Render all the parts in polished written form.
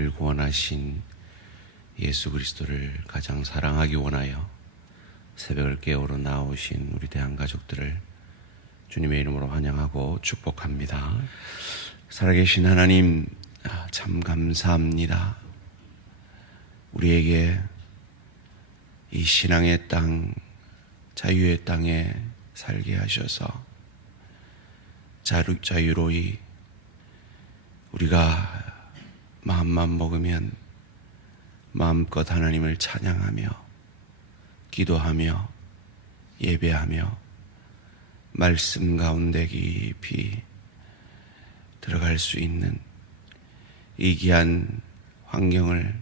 우리를 구원하신 예수 그리스도를 가장 사랑하기 원하여 새벽을 깨우러 나오신 우리 대한가족들을 주님의 이름으로 환영하고 축복합니다. 살아계신 하나님, 참 감사합니다. 우리에게 이 신앙의 땅, 자유의 땅에 살게 하셔서 자유로이 우리가 마음만 먹으면 마음껏 하나님을 찬양하며 기도하며 예배하며 말씀 가운데 깊이 들어갈 수 있는 이 귀한 환경을,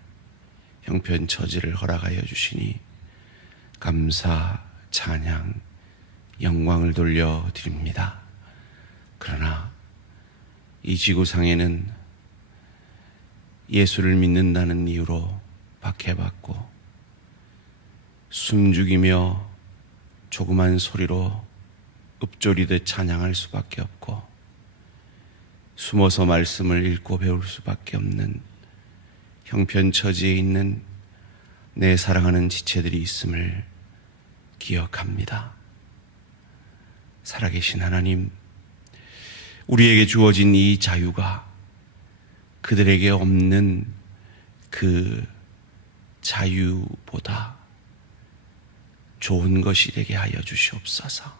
형편처지를 허락하여 주시니 감사, 찬양, 영광을 돌려드립니다. 그러나 이 지구상에는 예수를 믿는다는 이유로 박해받고 숨죽이며 조그만 소리로 읊조리듯 찬양할 수밖에 없고 숨어서 말씀을 읽고 배울 수밖에 없는 형편처지에 있는 내 사랑하는 지체들이 있음을 기억합니다. 살아계신 하나님, 우리에게 주어진 이 자유가 그들에게 없는 그 자유보다 좋은 것이 되게 하여 주시옵소서.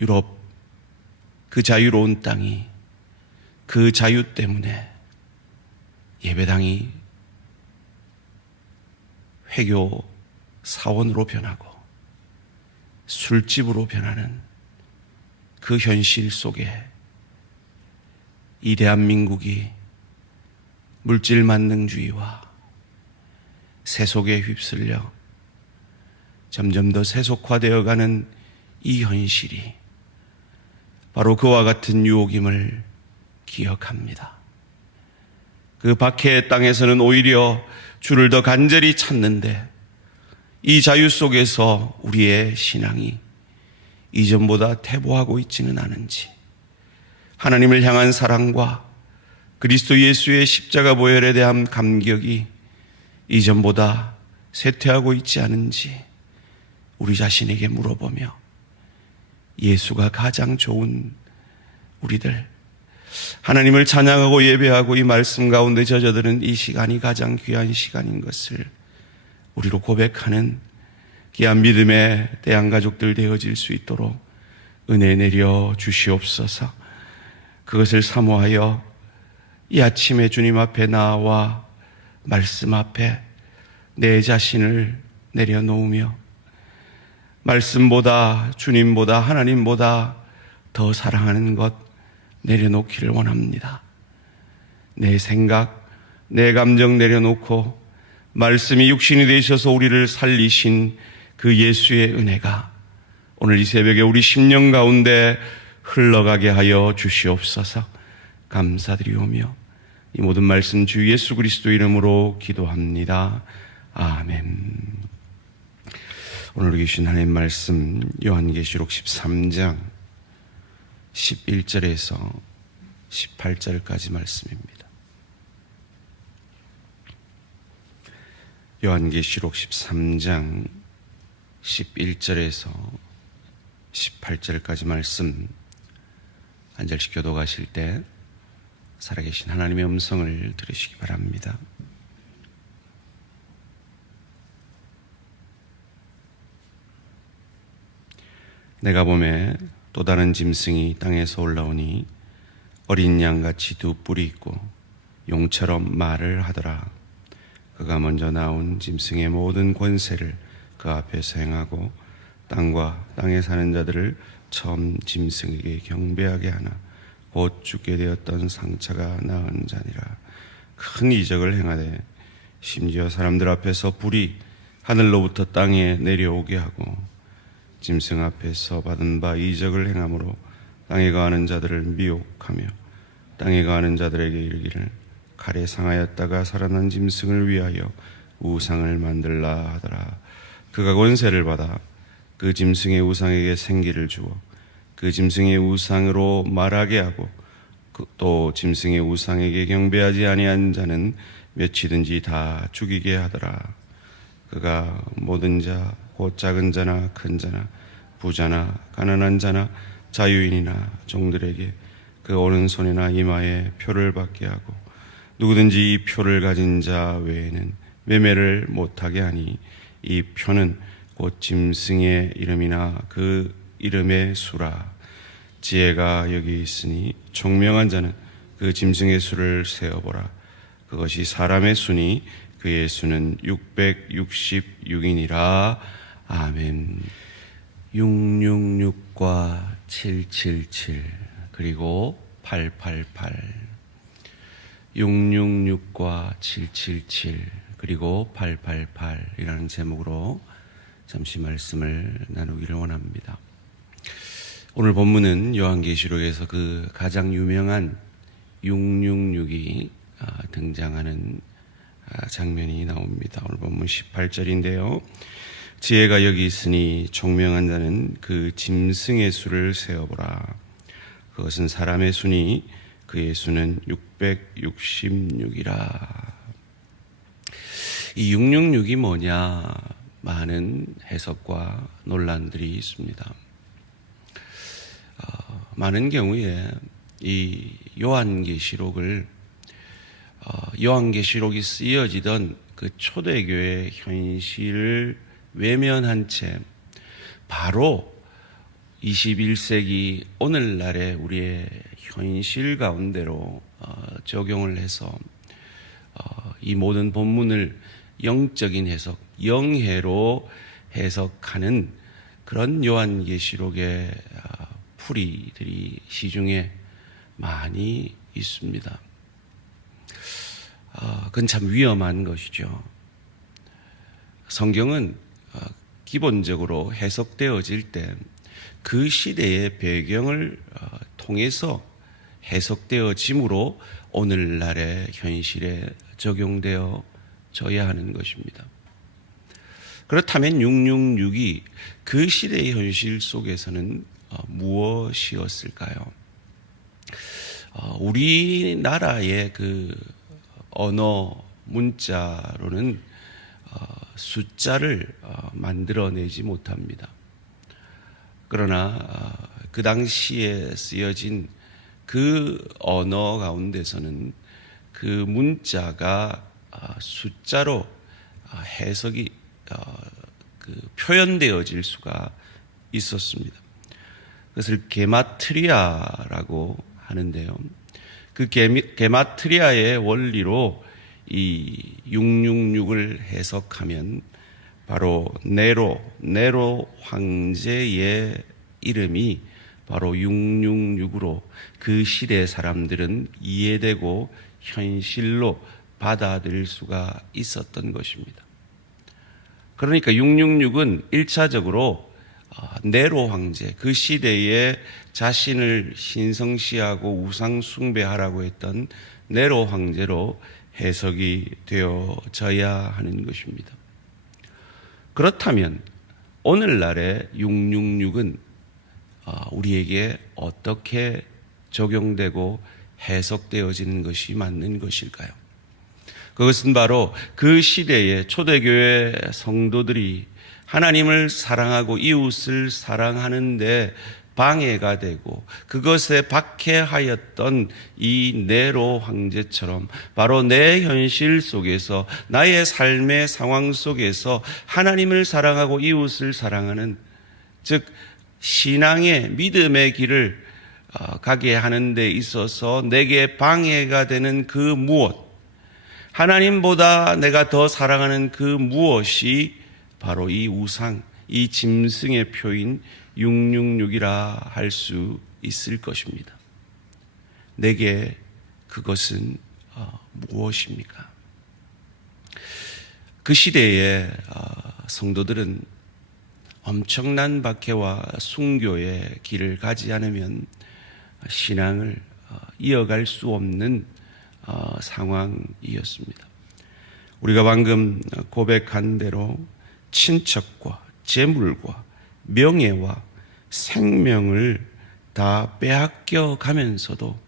유럽 그 자유로운 땅이 그 자유 때문에 예배당이 회교 사원으로 변하고 술집으로 변하는 그 현실 속에 이 대한민국이 물질 만능주의와 세속에 휩쓸려 점점 더 세속화되어가는 이 현실이 바로 그와 같은 유혹임을 기억합니다. 그 박해의 땅에서는 오히려 주를 더 간절히 찾는데 이 자유 속에서 우리의 신앙이 이전보다 퇴보하고 있지는 않은지, 하나님을 향한 사랑과 그리스도 예수의 십자가 보혈에 대한 감격이 이전보다 쇠퇴하고 있지 않은지 우리 자신에게 물어보며 예수가 가장 좋은 우리들, 하나님을 찬양하고 예배하고 이 말씀 가운데 젖어드는 이 시간이 가장 귀한 시간인 것을 우리로 고백하는 귀한 믿음의 대한가족들 되어질 수 있도록 은혜 내려 주시옵소서. 그것을 사모하여 이 아침에 주님 앞에 나와 말씀 앞에 내 자신을 내려놓으며 말씀보다, 주님보다, 하나님보다 더 사랑하는 것 내려놓기를 원합니다. 내 생각, 내 감정 내려놓고 말씀이 육신이 되셔서 우리를 살리신 그 예수의 은혜가 오늘 이 새벽에 우리 심령 가운데 흘러가게 하여 주시옵소서. 감사드리오며 이 모든 말씀 주 예수 그리스도 이름으로 기도합니다. 아멘. 오늘 계신 하나님 말씀 요한계시록 13장 11절에서 18절까지 말씀입니다. 요한계시록 13장 11절에서 18절까지 말씀 한 절씩 교독하실 때 살아계신 하나님의 음성을 들으시기 바랍니다. 내가 보매 또 다른 짐승이 땅에서 올라오니 어린 양같이 두 뿔이 있고 용처럼 말을 하더라. 그가 먼저 나온 짐승의 모든 권세를 그 앞에서 행하고 땅과 땅에 사는 자들을 처음 짐승에게 경배하게 하나 곧 죽게 되었던 상처가 나은 자니라. 큰 이적을 행하되 심지어 사람들 앞에서 불이 하늘로부터 땅에 내려오게 하고 짐승 앞에서 받은 바 이적을 행함으로 땅에 거하는 자들을 미혹하며 땅에 거하는 자들에게 이르기를 칼에 상하였다가 살아난 짐승을 위하여 우상을 만들라 하더라. 그가 권세를 받아 그 짐승의 우상에게 생기를 주어 그 짐승의 우상으로 말하게 하고 또 짐승의 우상에게 경배하지 아니한 자는 몇이든지 다 죽이게 하더라. 그가 모든 자 곧 작은 자나 큰 자나 부자나 가난한 자나 자유인이나 종들에게 그 오른손이나 이마에 표를 받게 하고 누구든지 이 표를 가진 자 외에는 매매를 못하게 하니 이 표는 곧 짐승의 이름이나 그 이름의 수라. 지혜가 여기 있으니 총명한 자는 그 짐승의 수를 세어보라. 그것이 사람의 수니 그의 수는 666이니라. 아멘. 666과 777 그리고 888 666과 777 그리고 888이라는 제목으로 잠시 말씀을 나누기를 원합니다. 오늘 본문은 요한계시록에서 그 가장 유명한 666이 등장하는 장면이 나옵니다. 오늘 본문 18절인데요. 지혜가 여기 있으니 총명한 자는 그 짐승의 수를 세어보라. 그것은 사람의 수니 그의 수는 666이라. 이 666이 뭐냐? 많은 해석과 논란들이 있습니다. 많은 경우에 이 요한계시록이 쓰여지던 그 초대교회 현실을 외면한 채 바로 21세기 오늘날의 우리의 현실 가운데로 적용을 해서 이 모든 본문을 영적인 해석, 영해로 해석하는 그런 요한계시록의 풀이들이 시중에 많이 있습니다. 그건 참 위험한 것이죠. 성경은 기본적으로 해석되어질 때 그 시대의 배경을 통해서 해석되어짐으로 오늘날의 현실에 적용되어져야 하는 것입니다. 그렇다면 666이 그 시대의 현실 속에서는 무엇이었을까요? 우리나라의 그 언어 문자로는 숫자를 만들어내지 못합니다. 그러나 그 당시에 쓰여진 그 언어 가운데서는 그 문자가 숫자로 해석이 표현되어질 수가 있었습니다. 그것을 게마트리아라고 하는데요. 그 게마트리아의 원리로 이 666을 해석하면 바로 네로 황제의 이름이 바로 666으로 그 시대 사람들은 이해되고 현실로 받아들일 수가 있었던 것입니다. 그러니까 666은 1차적으로 네로 황제, 그 시대에 자신을 신성시하고 우상 숭배하라고 했던 네로 황제로 해석이 되어져야 하는 것입니다. 그렇다면 오늘날의 666은 우리에게 어떻게 적용되고 해석되어지는 것이 맞는 것일까요? 그것은 바로 그 시대의 초대교회 성도들이 하나님을 사랑하고 이웃을 사랑하는데 방해가 되고 그것에 박해하였던 이 네로 황제처럼 바로 내 현실 속에서 나의 삶의 상황 속에서 하나님을 사랑하고 이웃을 사랑하는, 즉 신앙의 믿음의 길을 가게 하는 데 있어서 내게 방해가 되는 그 무엇, 하나님보다 내가 더 사랑하는 그 무엇이 바로 이 우상, 이 짐승의 표인 666이라 할 수 있을 것입니다. 내게 그것은 무엇입니까? 그 시대의 성도들은 엄청난 박해와 순교의 길을 가지 않으면 신앙을 이어갈 수 없는 상황이었습니다. 우리가 방금 고백한 대로 친척과 재물과 명예와 생명을 다 빼앗겨 가면서도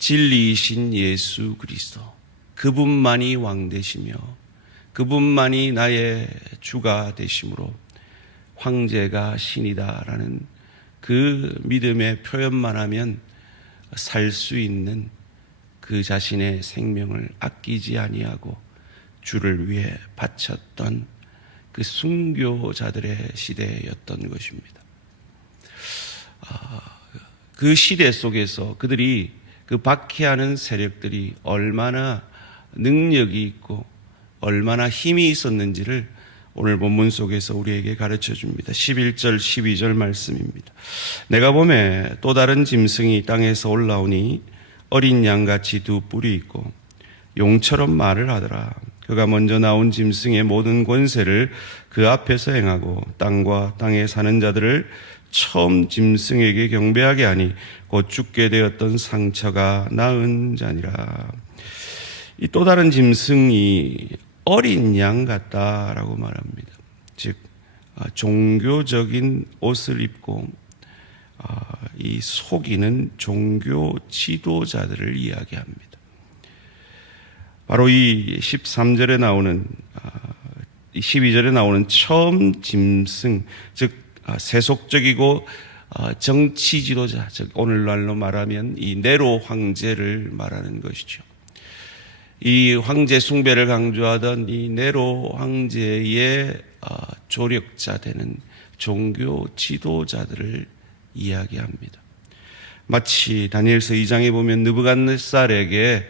진리이신 예수 그리스도, 그분만이 왕 되시며 그분만이 나의 주가 되심으로 황제가 신이다라는 그 믿음의 표현만 하면 살 수 있는 그 자신의 생명을 아끼지 아니하고 주를 위해 바쳤던 그 순교자들의 시대였던 것입니다. 그 시대 속에서 그들이 그 박해하는 세력들이 얼마나 능력이 있고 얼마나 힘이 있었는지를 오늘 본문 속에서 우리에게 가르쳐 줍니다. 11절 12절 말씀입니다. 내가 보매 또 다른 짐승이 땅에서 올라오니 어린 양같이 두 뿔이 있고 용처럼 말을 하더라. 그가 먼저 나온 짐승의 모든 권세를 그 앞에서 행하고 땅과 땅에 사는 자들을 처음 짐승에게 경배하게 하니 곧 죽게 되었던 상처가 나은 자니라. 이 또 다른 짐승이 어린 양 같다라고 말합니다. 즉 종교적인 옷을 입고 이 속이는 종교 지도자들을 이야기합니다. 바로 이 13절에 나오는 12절에 나오는 처음 짐승, 즉 세속적이고 정치 지도자, 즉 오늘날로 말하면 이 네로 황제를 말하는 것이죠. 이 황제 숭배를 강조하던 이 네로 황제의 조력자 되는 종교 지도자들을 이야기합니다. 마치 다니엘서 2장에 보면 느부갓네살에게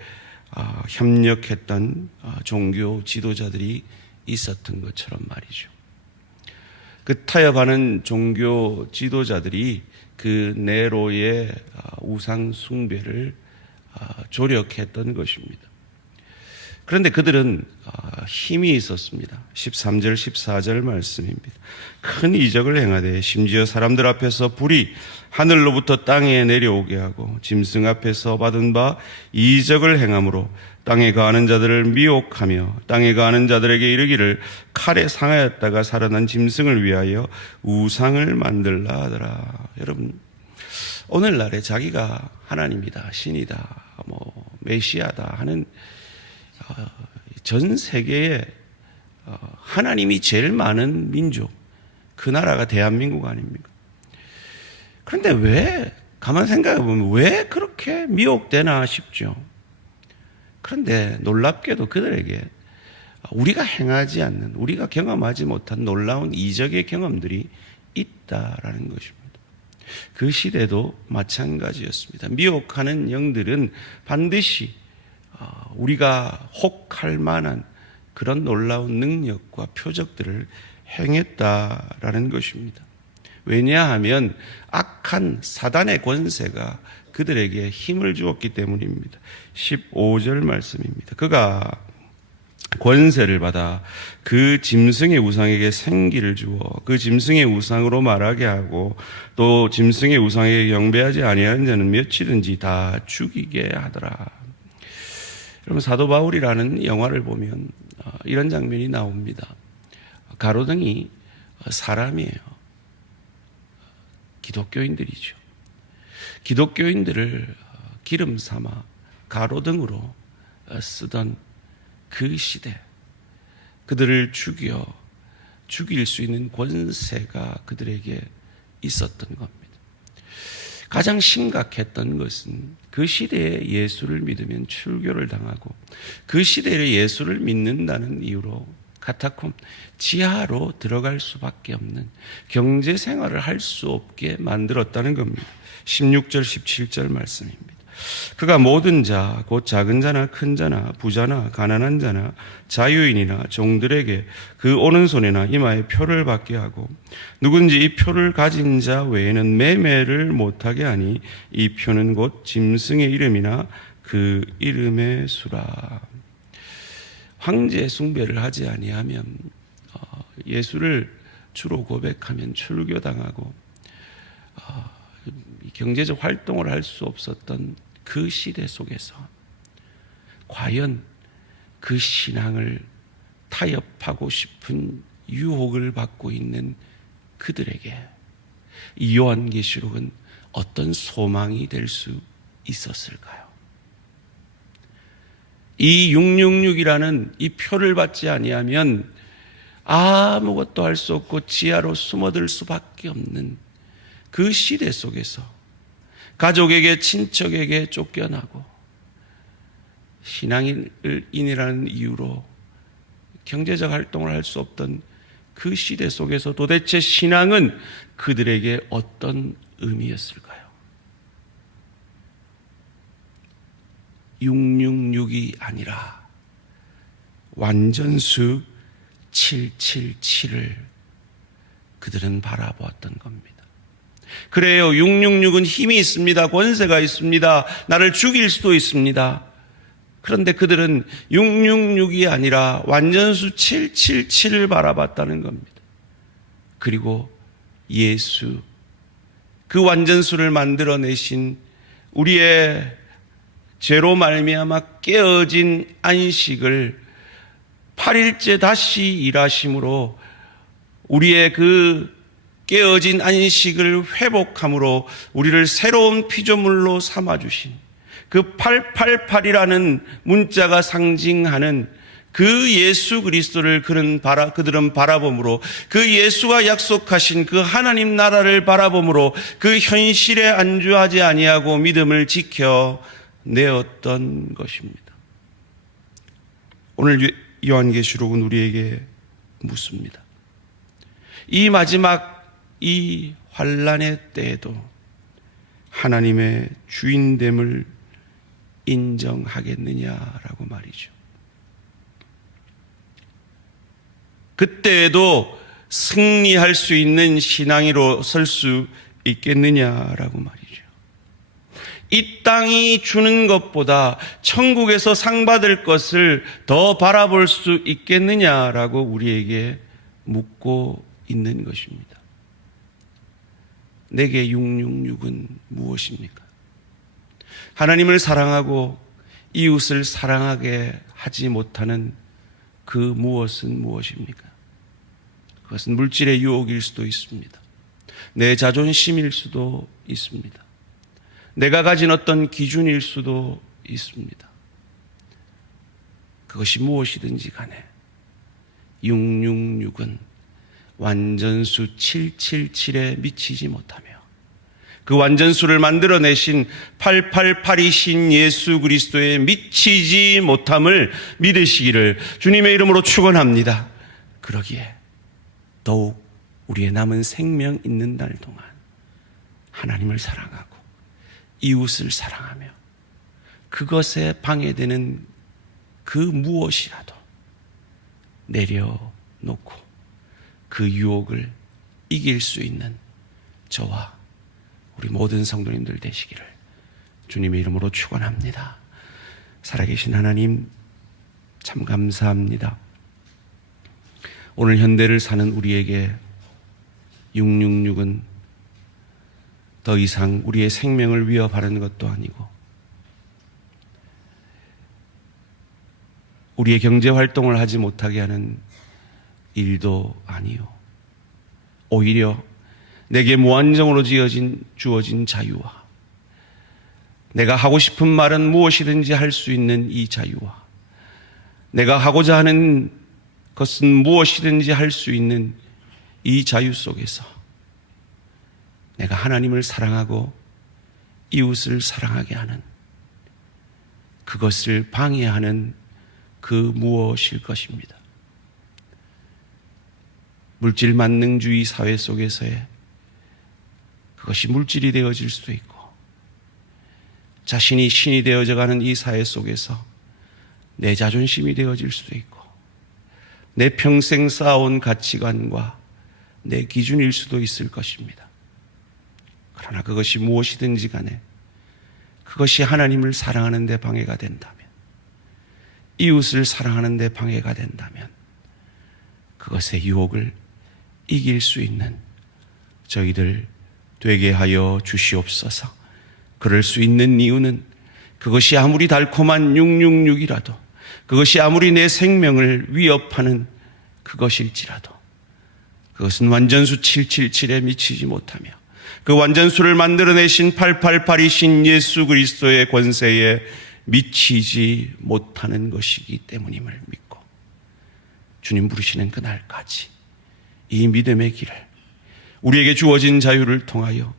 협력했던 종교 지도자들이 있었던 것처럼 말이죠. 그 타협하는 종교 지도자들이 그 네로의 우상 숭배를 조력했던 것입니다. 그런데 그들은 힘이 있었습니다. 13절 14절 말씀입니다. 큰 이적을 행하되 심지어 사람들 앞에서 불이 하늘로부터 땅에 내려오게 하고 짐승 앞에서 받은 바 이적을 행함으로 땅에 거하는 자들을 미혹하며 땅에 거하는 자들에게 이르기를 칼에 상하였다가 살아난 짐승을 위하여 우상을 만들라 하더라. 여러분, 오늘날에 자기가 하나님이다, 신이다, 메시아다 하는 전 세계에 하나님이 제일 많은 민족, 그 나라가 대한민국 아닙니까? 그런데 왜, 가만 생각해 보면 왜 그렇게 미혹되나 싶죠. 그런데 놀랍게도 그들에게 우리가 행하지 않는, 우리가 경험하지 못한 놀라운 이적의 경험들이 있다라는 것입니다. 그 시대도 마찬가지였습니다. 미혹하는 영들은 반드시 우리가 혹할 만한 그런 놀라운 능력과 표적들을 행했다라는 것입니다. 왜냐하면 악한 사단의 권세가 그들에게 힘을 주었기 때문입니다. 15절 말씀입니다. 그가 권세를 받아 그 짐승의 우상에게 생기를 주어 그 짐승의 우상으로 말하게 하고 또 짐승의 우상에게 경배하지 아니하는 자는 몇이든지 다 죽이게 하더라. 여러분, 사도 바울이라는 영화를 보면 이런 장면이 나옵니다. 가로등이 사람이에요. 기독교인들이죠. 기독교인들을 기름 삼아 가로등으로 쓰던 그 시대, 그들을 죽일 수 있는 권세가 그들에게 있었던 겁니다. 가장 심각했던 것은 그 시대에 예수를 믿으면 출교를 당하고 그 시대에 예수를 믿는다는 이유로 카타콤 지하로 들어갈 수밖에 없는 경제 생활을 할 수 없게 만들었다는 겁니다. 16절 17절 말씀입니다. 그가 모든 자, 곧 작은 자나 큰 자나 부자나 가난한 자나 자유인이나 종들에게 그 오른손이나 이마에 표를 받게 하고 누군지 이 표를 가진 자 외에는 매매를 못하게 하니 이 표는 곧 짐승의 이름이나 그 이름의 수라. 황제 숭배를 하지 아니하면 예수를 주로 고백하면 출교당하고 경제적 활동을 할 수 없었던 그 시대 속에서 과연 그 신앙을 타협하고 싶은 유혹을 받고 있는 그들에게 이 요한계시록은 어떤 소망이 될 수 있었을까요? 이 666이라는 이 표를 받지 아니하면 아무것도 할 수 없고 지하로 숨어들 수밖에 없는 그 시대 속에서 가족에게 친척에게 쫓겨나고 신앙인이라는 이유로 경제적 활동을 할 수 없던 그 시대 속에서 도대체 신앙은 그들에게 어떤 의미였을까요? 666이 아니라 완전수 777을 그들은 바라보았던 겁니다. 그래요. 666은 힘이 있습니다. 권세가 있습니다. 나를 죽일 수도 있습니다. 그런데 그들은 666이 아니라 완전수 777을 바라봤다는 겁니다. 그리고 예수, 그 완전수를 만들어내신 우리의 죄로 말미암아 깨어진 안식을 8일째 다시 일하심으로 우리의 그 깨어진 안식을 회복함으로 우리를 새로운 피조물로 삼아주신 그 888이라는 문자가 상징하는 그 예수 그리스도를 그들은 바라봄으로, 그 예수가 약속하신 그 하나님 나라를 바라봄으로 그 현실에 안주하지 아니하고 믿음을 지켜내었던 것입니다. 오늘 요한계시록은 우리에게 묻습니다. 이 마지막 이 환난의 때에도 하나님의 주인됨을 인정하겠느냐라고 말이죠. 그때에도 승리할 수 있는 신앙으로 설 수 있겠느냐라고 말이죠. 이 땅이 주는 것보다 천국에서 상 받을 것을 더 바라볼 수 있겠느냐라고 우리에게 묻고 있는 것입니다. 내게 666은 무엇입니까? 하나님을 사랑하고 이웃을 사랑하게 하지 못하는 그 무엇은 무엇입니까? 그것은 물질의 유혹일 수도 있습니다. 내 자존심일 수도 있습니다. 내가 가진 어떤 기준일 수도 있습니다. 그것이 무엇이든지 간에 666은 완전수 777에 미치지 못하며 그 완전수를 만들어내신 888이신 예수 그리스도에 미치지 못함을 믿으시기를 주님의 이름으로 축원합니다. 그러기에 더욱 우리의 남은 생명 있는 날 동안 하나님을 사랑하고 이웃을 사랑하며 그것에 방해되는 그 무엇이라도 내려놓고 그 유혹을 이길 수 있는 저와 우리 모든 성도님들 되시기를 주님의 이름으로 축원합니다. 살아계신 하나님 참 감사합니다. 오늘 현대를 사는 우리에게 666은 더 이상 우리의 생명을 위협하는 것도 아니고 우리의 경제 활동을 하지 못하게 하는 일도 아니요. 오히려 내게 무한정으로 주어진 자유와 내가 하고 싶은 말은 무엇이든지 할 수 있는 이 자유와 내가 하고자 하는 것은 무엇이든지 할 수 있는 이 자유 속에서 내가 하나님을 사랑하고 이웃을 사랑하게 하는 그것을 방해하는 그 무엇일 것입니다. 물질 만능주의 사회 속에서의 그것이 물질이 되어질 수도 있고 자신이 신이 되어져가는 이 사회 속에서 내 자존심이 되어질 수도 있고 내 평생 쌓아온 가치관과 내 기준일 수도 있을 것입니다. 그러나 그것이 무엇이든지 간에 그것이 하나님을 사랑하는 데 방해가 된다면 이웃을 사랑하는 데 방해가 된다면 그것의 유혹을 이길 수 있는 저희들 되게 하여 주시옵소서. 그럴 수 있는 이유는 그것이 아무리 달콤한 666이라도 그것이 아무리 내 생명을 위협하는 그것일지라도 그것은 완전수 777에 미치지 못하며 그 완전수를 만들어내신 888이신 예수 그리스도의 권세에 미치지 못하는 것이기 때문임을 믿고 주님 부르시는 그날까지 이 믿음의 길을 우리에게 주어진 자유를 통하여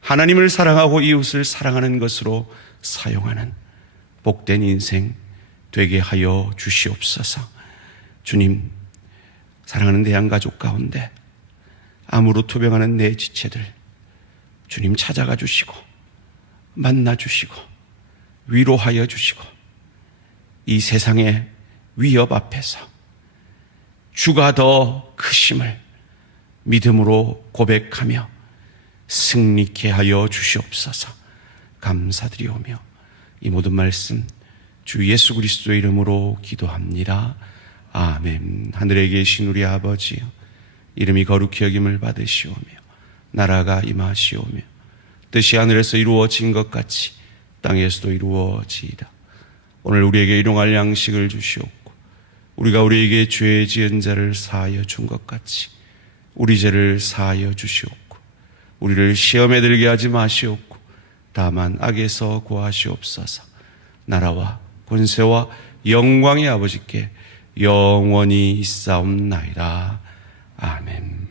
하나님을 사랑하고 이웃을 사랑하는 것으로 사용하는 복된 인생 되게 하여 주시옵소서. 주님, 사랑하는 대한가족 가운데 암으로 투병하는 내 지체들 주님 찾아가 주시고 만나 주시고 위로하여 주시고 이 세상의 위협 앞에서 주가 더 크심을 믿음으로 고백하며 승리케 하여 주시옵소서. 감사드리오며 이 모든 말씀 주 예수 그리스도의 이름으로 기도합니다. 아멘. 하늘에 계신 우리 아버지여, 이름이 거룩히 여김을 받으시오며 나라가 임하시오며 뜻이 하늘에서 이루어진 것 같이 땅에서도 이루어지이다. 오늘 우리에게 일용할 양식을 주시옵고 우리가 우리에게 죄 지은 자를 사하여 준 것 같이 우리 죄를 사하여 주시옵고 우리를 시험에 들게 하지 마시옵고 다만 악에서 구하시옵소서. 나라와 권세와 영광의 아버지께 영원히 있사옵나이다. 아멘.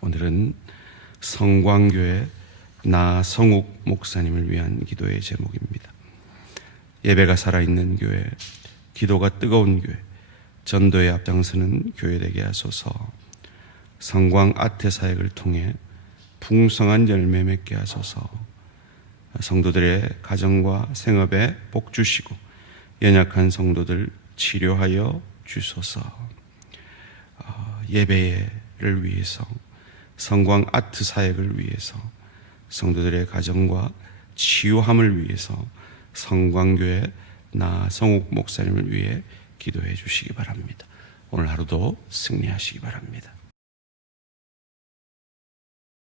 오늘은 성광교회 나성욱 목사님을 위한 기도의 제목입니다. 예배가 살아있는 교회, 기도가 뜨거운 교회, 전도에 앞장서는 교회 되게 하소서. 성광 아태 사역을 통해 풍성한 열매 맺게 하소서. 성도들의 가정과 생업에 복 주시고 연약한 성도들 치료하여 주소서. 예배를 위해서, 성광 아트 사역을 위해서, 성도들의 가정과 치유함을 위해서 성광교회 나성욱 목사님을 위해 기도해 주시기 바랍니다. 오늘 하루도 승리하시기 바랍니다.